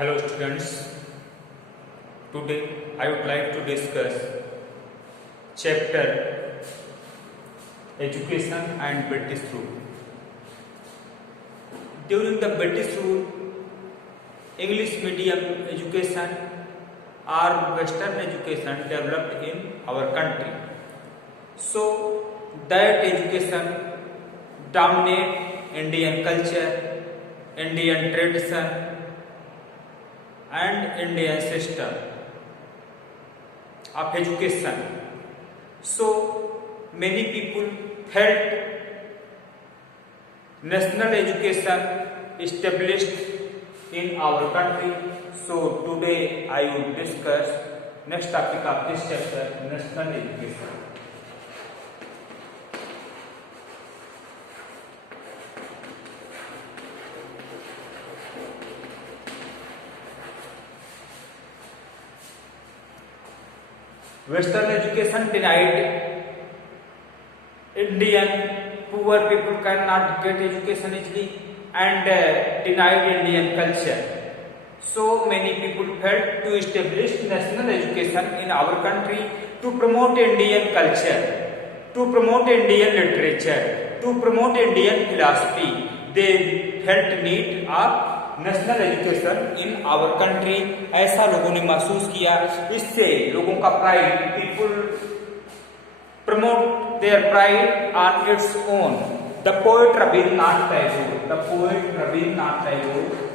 Hello students, today I would like to discuss chapter Education and British Rule. During the British rule, English medium education or Western education developed in our country. So that education dominate Indian culture, Indian tradition and Indian system of education. So many people felt national education established in our country. So today I will discuss next topic of this chapter, national education. Western education denied Indian poor people cannot get education easily and denied Indian culture. So many people felt to establish national education in our country to promote Indian culture, to promote Indian literature, to promote Indian philosophy. They felt need of national education in our country. ऐसा लोगों ने महसूस किया. इससे लोगों का pride, people promote their pride on its own. The poet Rabindranath Tagore, the poet Rabindranath Tagore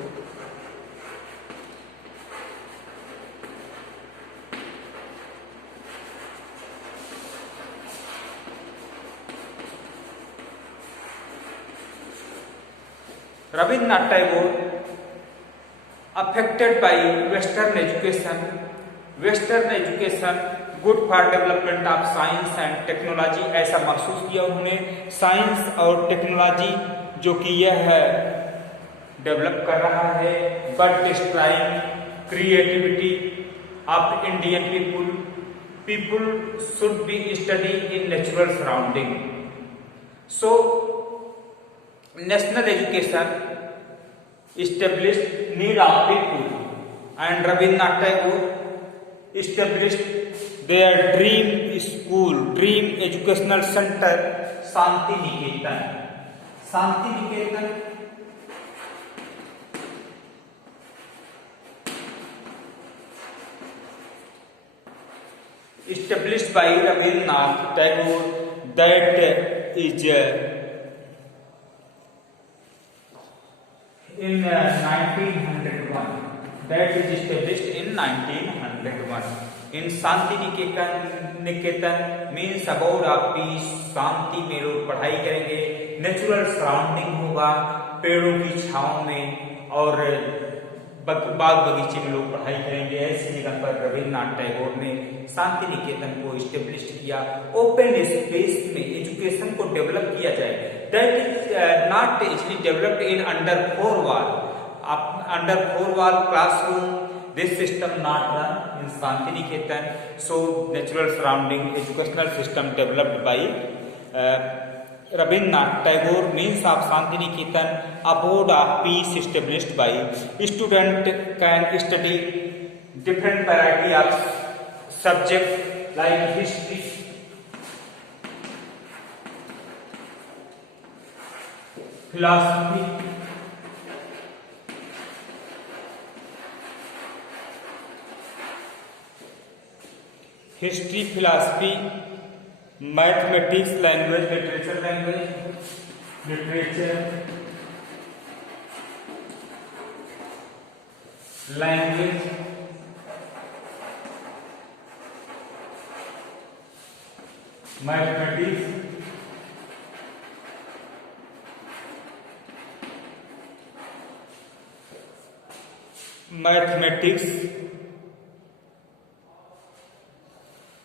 Rabindranath Tagore affected by Western education. Western education good for development of science and technology. ऐसा महसूस किया उन्होंने. साइंस और टेक्नोलॉजी जो कि यह डेवलप कर रहा है, but destroying creativity of Indian people. People should be study in natural surrounding. So national education established need of people, and Rabindranath Tagore established their dream school, dream educational center, Shanti Niketan. Shanti Niketan established by Rabindranath Tagore, that is in 1901. That is established in 1901. In Shanti Niketan means about of peace. शांति में लोग पढ़ाई करेंगे, natural surrounding होगा, पेड़ों की छांव में और बाग बगीचे में लोग पढ़ाई करेंगे. ऐसी जगह पर रविन्द्रनाथ टैगोर ने शांति निकेतन को स्टेब्लिश किया. ओपन स्पेस में एजुकेशन को डेवलप किया जाए. That is not easily developed in under four wall. Under four wall classroom, this system not run in Shanti Niketan. So natural surrounding educational system developed by Rabindranath Tagore means of Shanti Niketan, abode of peace established by student can study different variety of subject like history, philosophy, mathematics, language, literature, mathematics,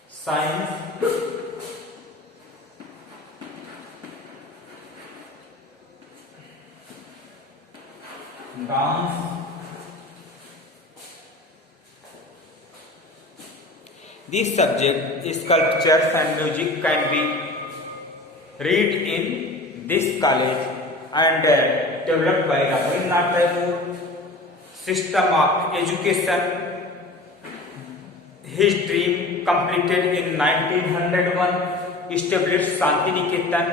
science, dance, these subjects, sculptures and music can be read in this college and developed by Rabindranath Tagore. system of education. His dream completed in 1901, established Santiniketan.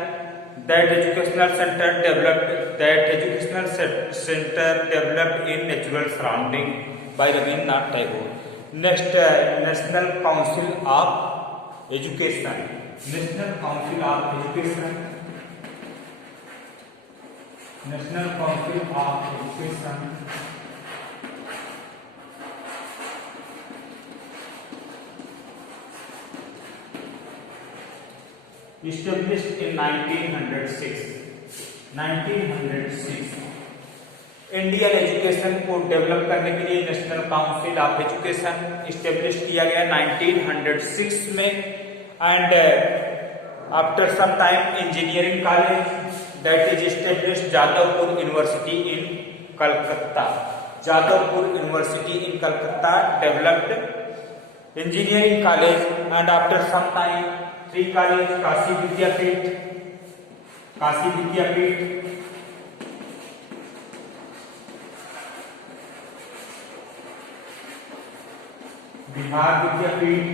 That educational center developed in natural surrounding by Rabindranath Tagore. Next, National Council of Education. National Council of Education. National Council of Education. Established in 1906. 1906 Indian education को develop करने के लिए national council of education establish किया गया 1906 में. And after some time engineering college that is established Jadavpur university in Calcutta. Jadavpur university in Calcutta developed engineering college. And after some time 3 college Kashi Vidyapith, Bihar Vidyapith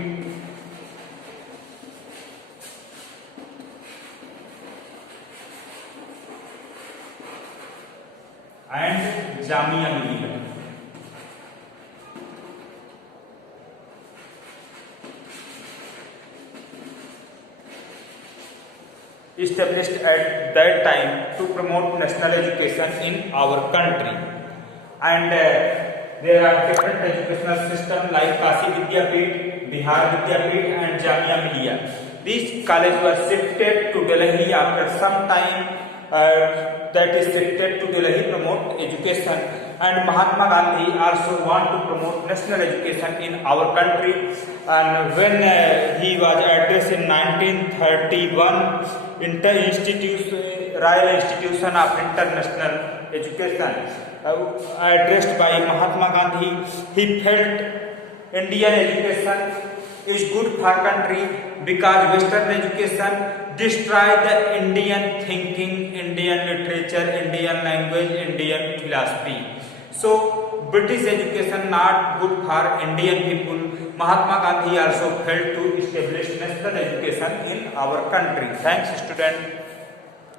and Jamia Millia. Established at that time to promote national education in our country. And there are different educational systems like Kashi Vidyapeeth, Bihar Vidyapeeth and Jamia Millia. These colleges were shifted to Delhi after some time. That is shifted to Delhi to promote education. And Mahatma Gandhi also want to promote national education in our country. And when he was addressed in 1931, Royal Institution of International Education, addressed by Mahatma Gandhi, he felt Indian education is good for country because Western education destroy the Indian thinking, Indian literature, Indian language, Indian philosophy. So British education not good for Indian people. Mahatma Gandhi also felt to establish national education in our country. Thanks, student.